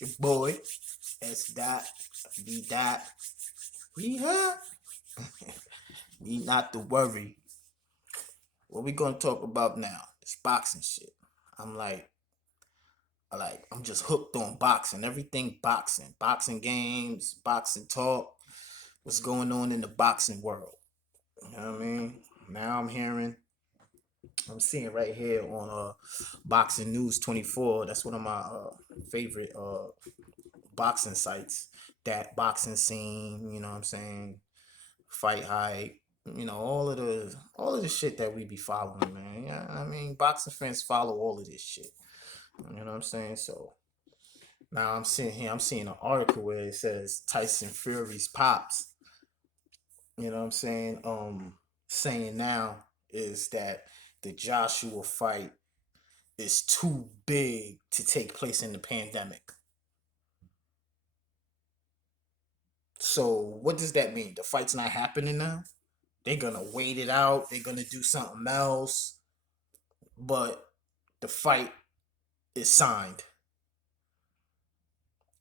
It's your boy, S. Dot, B. Dot. We have. Need not to worry. What we gonna talk about now? This boxing shit. I'm like, I'm just hooked on boxing. Everything boxing. Boxing games, boxing talk. What's going on in the boxing world? You know what I mean? Now I'm seeing right here on Boxing News 24. That's one of my favorite boxing sites. That boxing scene, you know what I'm saying? Fight hype, all of the shit that we be following, man. Yeah, I mean, boxing fans follow all of this shit. You know what I'm saying? So now I'm seeing an article where it says Tyson Fury's pops. You know what I'm saying? Saying now is that the Joshua fight is too big to take place in the pandemic. So what does that mean? The fight's not happening now? They're gonna wait it out. They're gonna do something else, but the fight is signed.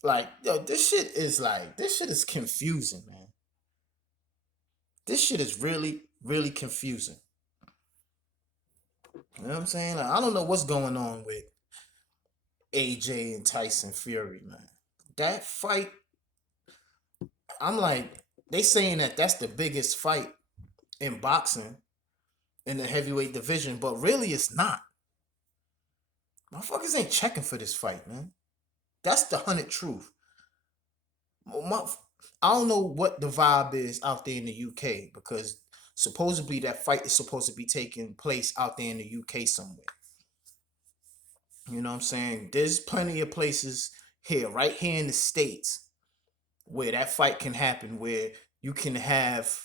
Like, yo, this shit is confusing, man. This shit is really, really confusing. You know what I'm saying? Like, I don't know what's going on with AJ and Tyson Fury, man. That fight, I'm like, they saying that that's the biggest fight in boxing in the heavyweight division, but really it's not. Motherfuckers ain't checking for this fight, man. That's the 100 truth. I don't know what the vibe is out there in the UK because supposedly that fight is supposed to be taking place out there in the UK somewhere. You know what I'm saying? There's plenty of places here, right here in the States, where that fight can happen, where you can have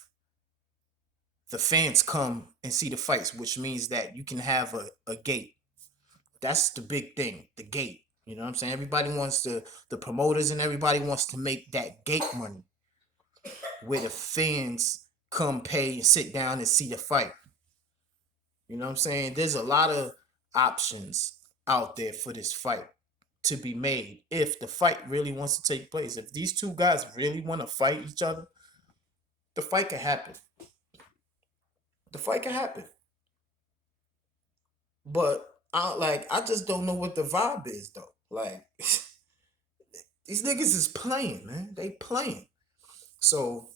the fans come and see the fights, which means that you can have a gate. That's the big thing, the gate. You know what I'm saying? Everybody wants the promoters and everybody wants to make that gate money where the fans come pay and sit down and see the fight. You know what I'm saying? There's a lot of options out there for this fight to be made if the fight really wants to take place. If these two guys really want to fight each other, the fight can happen. The fight can happen. But I just don't know what the vibe is though. Like these niggas is playing, man. They playing. So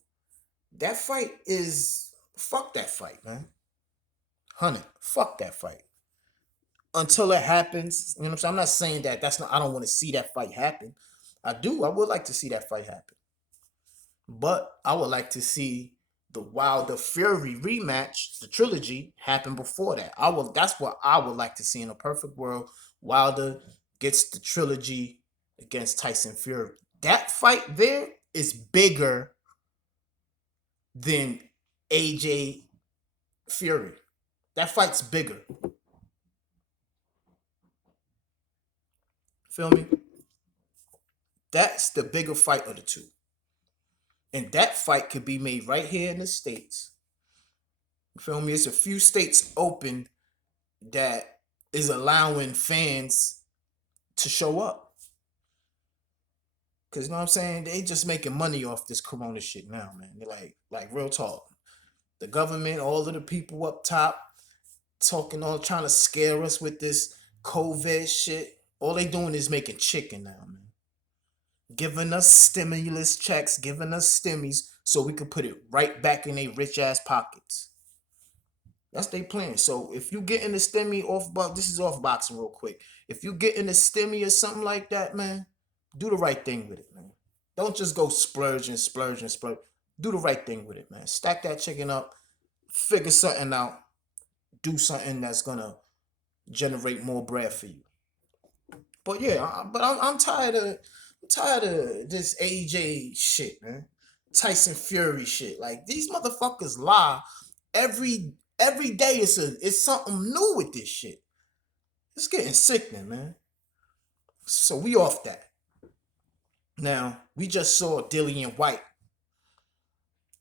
that fight is fuck that fight, man. 100. Fuck that fight. Until it happens, you know what I'm saying? I'm not saying that that's not I don't want to see that fight happen. I do. I would like to see that fight happen. But I would like to see the Wilder Fury rematch, the trilogy, happen before that. That's what I would like to see in a perfect world. Wilder gets the trilogy against Tyson Fury. That fight there is bigger than AJ Fury. That fight's bigger. Feel me? That's the bigger fight of the two. And that fight could be made right here in the States. You feel me? It's a few states open that is allowing fans to show up. Cause you know what I'm saying? They just making money off this corona shit now, man. They're like real talk. The government, all of the people up top talking all trying to scare us with this COVID shit. All they doing is making chicken now, man. Giving us stimulus checks, giving us stimmies so we could put it right back in their rich ass pockets. That's their plan. So if you get in the stimmy off box, this is off boxing real quick. If you get in the stimmy or something like that, man, do the right thing with it, man. Don't just go splurge and splurge and splurge. Do the right thing with it, man. Stack that chicken up, figure something out, do something that's gonna generate more bread for you. But yeah, I'm tired of this AJ shit, man. Tyson Fury shit. Like these motherfuckers lie every day. It's something new with this shit. It's getting sickening, man. So we off that. Now we just saw Dillian White.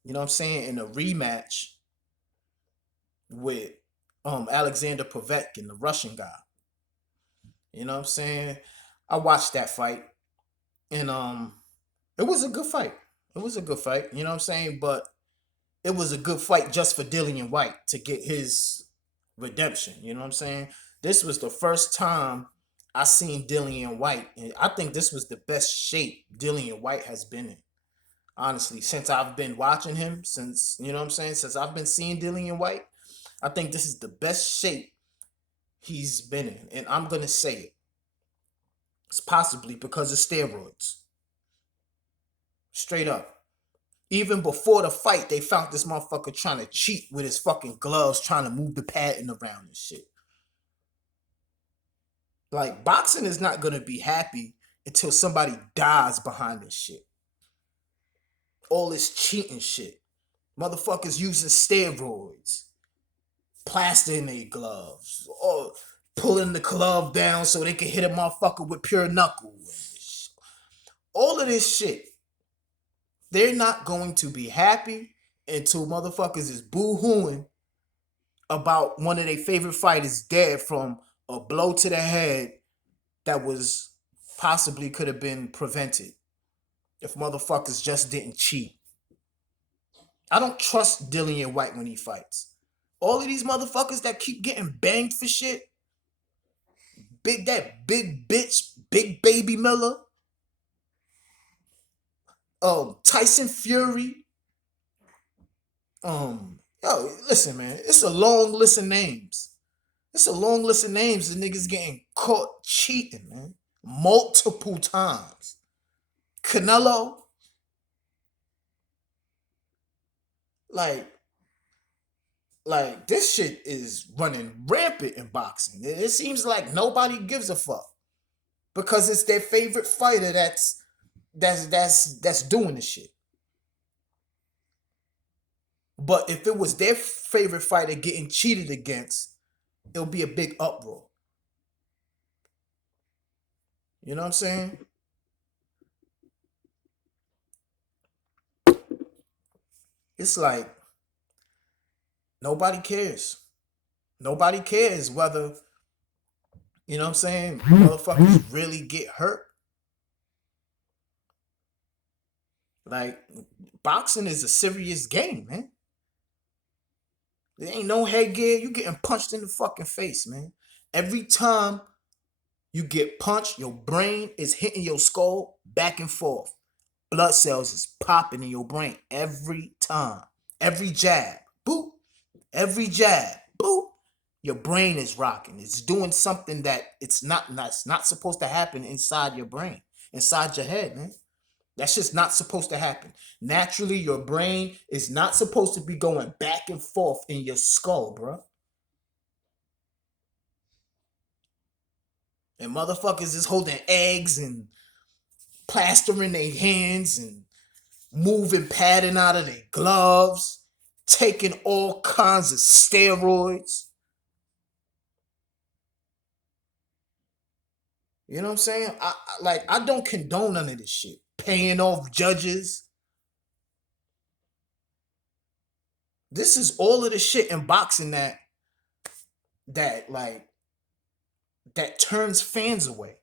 You know what I'm saying in a rematch with Alexander Povetkin, the Russian guy. You know what I'm saying? I watched that fight. And it was a good fight. It was a good fight, you know what I'm saying? But it was a good fight just for Dillian White to get his redemption, you know what I'm saying? This was the first time I seen Dillian White, and I think this was the best shape Dillian White has been in. Honestly, since I've been watching him, since you know what I'm saying, since I've been seeing Dillian White, I think this is the best shape he's been in. And I'm gonna say it. It's possibly because of steroids. Straight up. Even before the fight, they found this motherfucker trying to cheat with his fucking gloves, trying to move the padding around and shit. Like, boxing is not gonna be happy until somebody dies behind this shit. All this cheating shit. Motherfuckers using steroids, plaster in their gloves, or pulling the glove down so they can hit a motherfucker with pure knuckle. All of this shit. They're not going to be happy until motherfuckers is boo-hooing about one of their favorite fighters dead from a blow to the head that was possibly could have been prevented if motherfuckers just didn't cheat. I don't trust Dillian White when he fights. All of these motherfuckers that keep getting banged for shit, big bitch, big baby Miller, Tyson Fury, yo, listen, man, it's a long list of names. It's a long list of names of niggas getting caught cheating, man. Multiple times. Canelo, like, this shit is running rampant in boxing. It seems like nobody gives a fuck because it's their favorite fighter that's doing the shit. But if it was their favorite fighter getting cheated against, it'll be a big uproar. You know what I'm saying? It's like nobody cares. Nobody cares whether, you know what I'm saying, motherfuckers really get hurt. Like, boxing is a serious game, man. There ain't no headgear. You getting punched in the fucking face, man. Every time you get punched, your brain is hitting your skull back and forth. Blood cells is popping in your brain every time. Every jab, boop. Every jab, boop. Your brain is rocking. It's doing something that it's not supposed to happen inside your brain, inside your head, man. That's just not supposed to happen. Naturally, your brain is not supposed to be going back and forth in your skull, bro. And motherfuckers is holding eggs and plastering their hands and moving padding out of their gloves, taking all kinds of steroids. You know what I'm saying? I don't condone none of this shit. Paying off judges. This is all of the shit in boxing that like that turns fans away.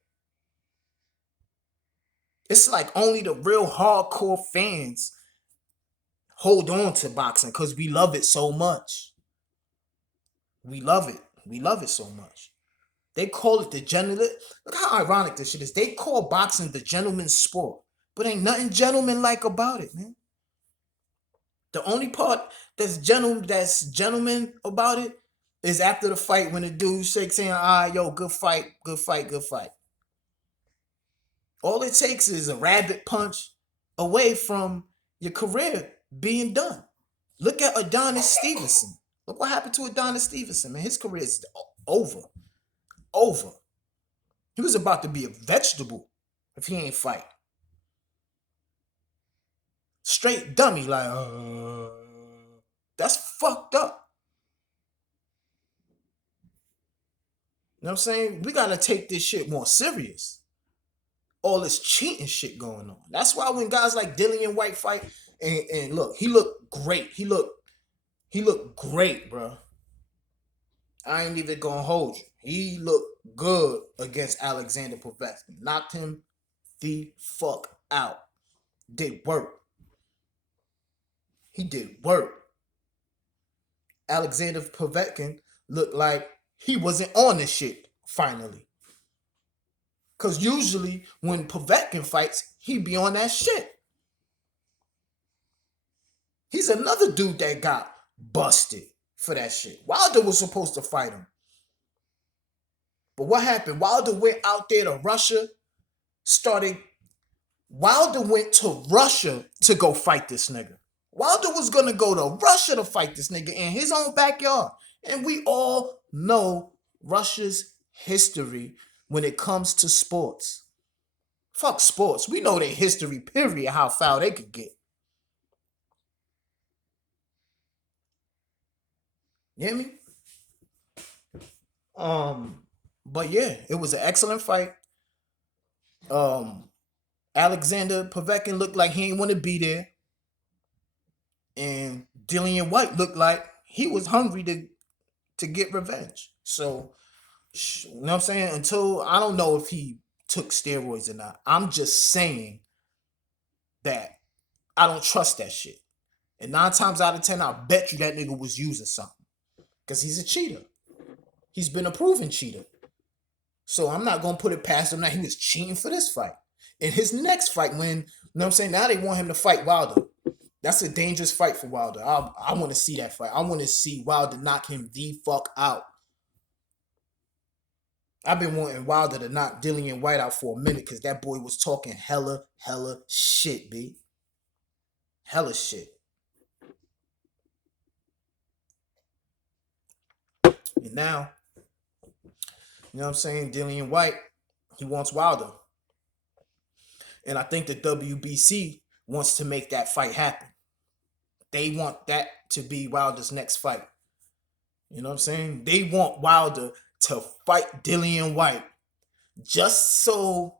It's like only the real hardcore fans hold on to boxing because we love it so much. We love it. We love it so much. They call it the gentleman. Look how ironic this shit is. They call boxing the gentleman's sport, but ain't nothing gentleman like about it, man. The only part that's gentleman about it is after the fight when the dude shakes saying, yo, good fight, good fight, good fight. All it takes is a rabbit punch away from your career being done. Look at Adonis Stevenson. Look what happened to Adonis Stevenson, man. His career is over. Over. He was about to be a vegetable if he ain't fight. Straight dummy, like, that's fucked up. You know what I'm saying? We gotta take this shit more serious. All this cheating shit going on. That's why when guys like Dillian White fight, and look, he looked great. He looked great, bro. I ain't even gonna hold you. He looked good against Alexander Povetkin. Knocked him the fuck out. Did work. He did work. Alexander Povetkin looked like he wasn't on this shit finally. Because usually when Povetkin fights, he be on that shit. He's another dude that got busted for that shit. Wilder was supposed to fight him. But what happened? Wilder went out there to Russia, Wilder went to Russia to go fight this nigga. Wilder was going to go to Russia to fight this nigga in his own backyard. And we all know Russia's history when it comes to sports. Fuck sports. We know their history, period, how foul they could get. You hear me? But yeah, it was an excellent fight. Alexander Povetkin looked like he didn't want to be there. And Dillian White looked like he was hungry to get revenge. So, you know what I'm saying? Until, I don't know if he took steroids or not. I'm just saying that I don't trust that shit. And 9 times out of 10, I bet you that nigga was using something. Because he's a cheater. He's been a proven cheater. So I'm not going to put it past him that he was cheating for this fight. In his next fight, when, you know what I'm saying, now they want him to fight Wilder. That's a dangerous fight for Wilder. I want to see that fight. I want to see Wilder knock him the fuck out. I've been wanting Wilder to knock Dillian White out for a minute because that boy was talking hella shit, B. Hella shit. And now, you know what I'm saying, Dillian White, he wants Wilder. And I think the WBC wants to make that fight happen. They want that to be Wilder's next fight. You know what I'm saying? They want Wilder to fight Dillian White just so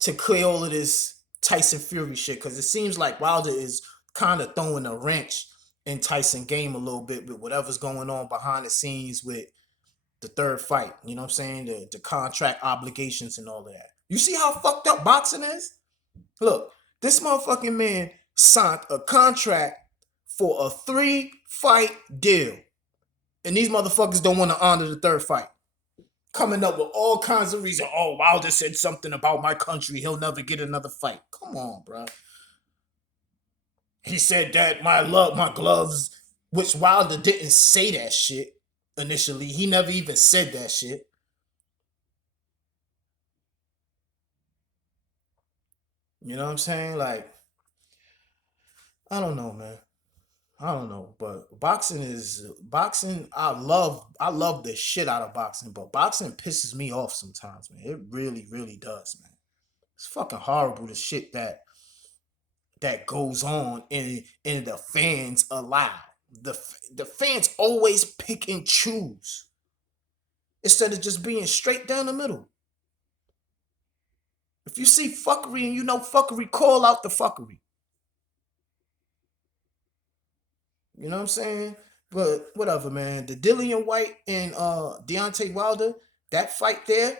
to clear all of this Tyson Fury shit. Because it seems like Wilder is kind of throwing a wrench in Tyson game a little bit with whatever's going on behind the scenes with the third fight. You know what I'm saying? The contract obligations and all of that. You see how fucked up boxing is? Look, this motherfucking man signed a contract for a 3-fight deal. And these motherfuckers don't want to honor the third fight. Coming up with all kinds of reasons. Oh, Wilder said something about my country. He'll never get another fight. Come on, bro. He said that my gloves, which Wilder didn't say that shit initially. He never even said that shit. You know what I'm saying? Like, I don't know, man. I don't know, but boxing. I love the shit out of boxing, but boxing pisses me off sometimes, man. It really does, man. It's fucking horrible the shit that goes on and the fans allow. The fans always pick and choose instead of just being straight down the middle. If you see fuckery and you know fuckery, call out the fuckery. You know what I'm saying? But whatever, man. The Dillian White and Deontay Wilder, that fight there,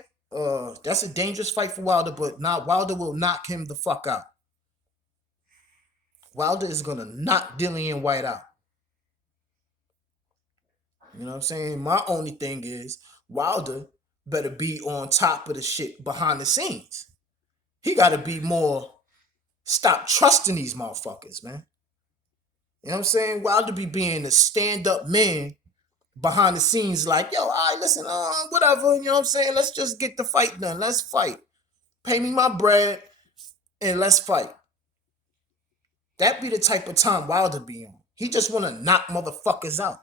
that's a dangerous fight for Wilder, but Wilder will knock him the fuck out. Wilder is gonna knock Dillian White out. You know what I'm saying? My only thing is Wilder better be on top of the shit behind the scenes. He gotta be more, stop trusting these motherfuckers, man. You know what I'm saying? Wilder be being a stand-up man behind the scenes like, yo, all right, listen, whatever, you know what I'm saying? Let's just get the fight done. Let's fight. Pay me my bread and let's fight. That be the type of time Wilder be on. He just want to knock motherfuckers out.